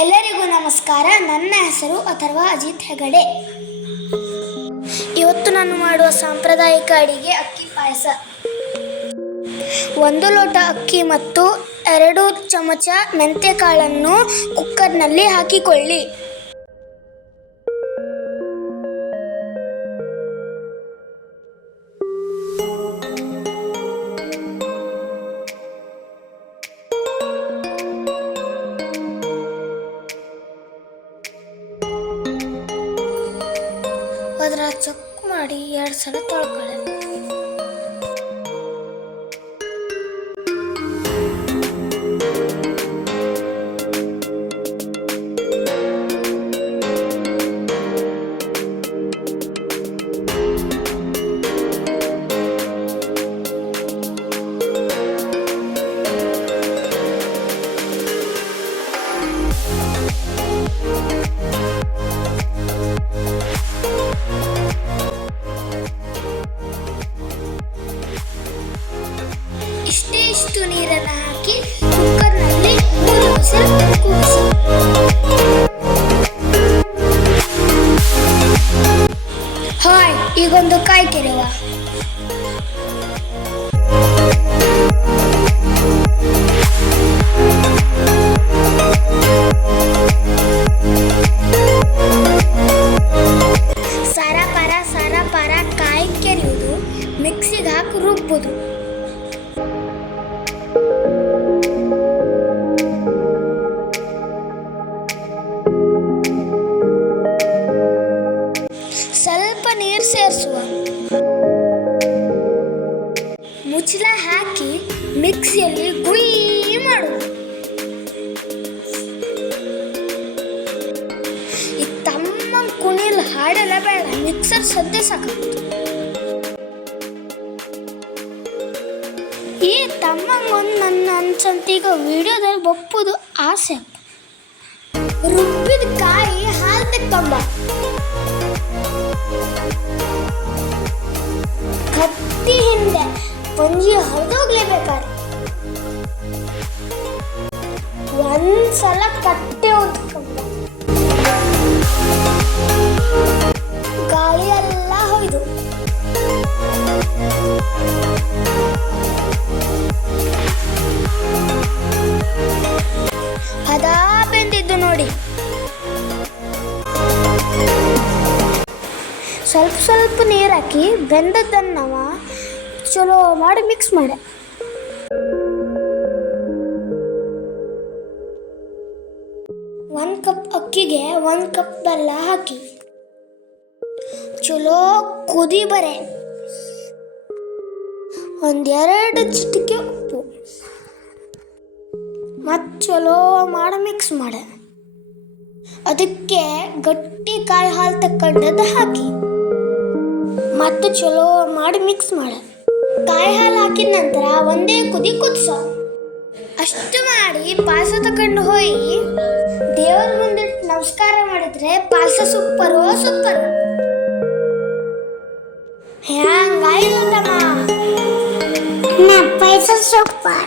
ಎಲ್ಲರಿಗೂ ನಮಸ್ಕಾರ. ನನ್ನ ಹೆಸರು ಅಥರ್ವ ಅಜಿತ್ ಹೆಗಡೆ. ಇವತ್ತು ನಾನು ಮಾಡುವ ಸಾಂಪ್ರದಾಯಿಕ ಅಡಿಗೆ ಅಕ್ಕಿ ಪಾಯಸ. ಒಂದು ಲೋಟ ಅಕ್ಕಿ ಮತ್ತು ಎರಡು ಚಮಚ ಮೆಂತ್ಯಕಾಳನ್ನು ಕುಕ್ಕರ್ನಲ್ಲಿ ಹಾಕಿಕೊಳ್ಳಿ. ಚೆಕ್ ಮಾಡಿ ಎರಡು ಸಲ ತೊಳ್ಕೊಳ್ಳಿ. ಇಷ್ಟು ನೀರನ್ನು ಹಾಕಿ ಕುಕ್ಕರ್ನಲ್ಲಿ ಮೂರು ವಿಸಿಲ್ ಹಾಯ್, ಈಗೊಂದು ಕಾಯಿ ಕೆರೆವ ಸರ ಪರ ಸರ ಪರ ಕಾಯಿ ಕೆರೆಯುವುದು. ಮಿಕ್ಸಿಗೆ ಹಾಕಿ ರುಬ್ಬುದು. ಸೇರಿಸುವ. ಮುಚ್ಚಳ ಹಾಕಿ ಮಿಕ್ಸಿಯಲ್ಲಿ ಗುಯ್ ಮಾಡು ಈ ತಮ್ಮ ಕುಣಿಲ್ ಹಾಡೆಲ್ಲ ಬೇಡ, ಮಿಕ್ಸರ್ ಸದ್ಯ ಸಾಕಾಗುತ್ತೆ ಈ ತಮ್ಮಂಗೊಂದು ನನ್ನ ಅನ್ಸಂತ ಈಗ ವಿಡಿಯೋದಲ್ಲಿ ಬಪ್ಪುದು ಆಸೆ. ರುಬ್ಬಿದ ಕಾಯಿ ಹಾಲು ತೆಕ್ಕಂಬ ಪಂಜಿ ಹರಿದೋಗ್ಲೇಬೇಕಾದ್ರೆ. ಒಂದ್ಸಲ ಕಟ್ಟೆ ಹೊತ್ಕೊಂಡ ಗಾಳಿ ಎಲ್ಲ ಹೋಯ್ದು. ಅದಾ ಬೆಂದಿದ್ದು ನೋಡಿ. ಸ್ವಲ್ಪ ಸ್ವಲ್ಪ ನೀರಾಕಿ ಹಾಕಿ ಬೆಂದದ್ದನ್ನವ ಚಲೋ ಮಾಡಿ ಮಿಕ್ಸ್ ಮಾಡಿ. ಒಂದು ಕಪ್ ಅಕ್ಕಿಗೆ ಒಂದು ಕಪ್ ಬೆಲ್ಲ ಹಾಕಿ. ಚಲೋ ಕುದಿ ಬರೆ. ಒಂದೆರಡು ಚಿಟಿಕೆ ಉಪ್ಪು. ಮತ್ತು ಚಲೋ ಮಾಡಿ ಮಿಕ್ಸ್ ಮಾಡಿ. ಅದಕ್ಕೆ ಗಟ್ಟಿ ಕಾಯಿ ಹಾಲು ತಕ್ಕಂಡದ್ದು ಹಾಕಿ. ಮತ್ತು ಚಲೋ ಮಾಡಿ ಮಿಕ್ಸ್ ಮಾಡ. ಕಾಯಿ ಹಾಲು ಹಾಕಿದ ನಂತರ ಒಂದೇ ಕುದಿ ಕುದಿಸೋ. ಅಷ್ಟು ಮಾಡಿ ಪಾಯಸ ತಗೊಂಡು ಹೋಗಿ ದೇವರ ಮುಂದೆ ನಮಸ್ಕಾರ ಮಾಡಿದ್ರೆ ಪಾಯಸ ಸೂಪರು ಸೂಪರ್ ಹ್ಯಾಂಗಾಯ್ತು ತಮ್ಮ? ಪಾಯಸ ಸೂಪರ್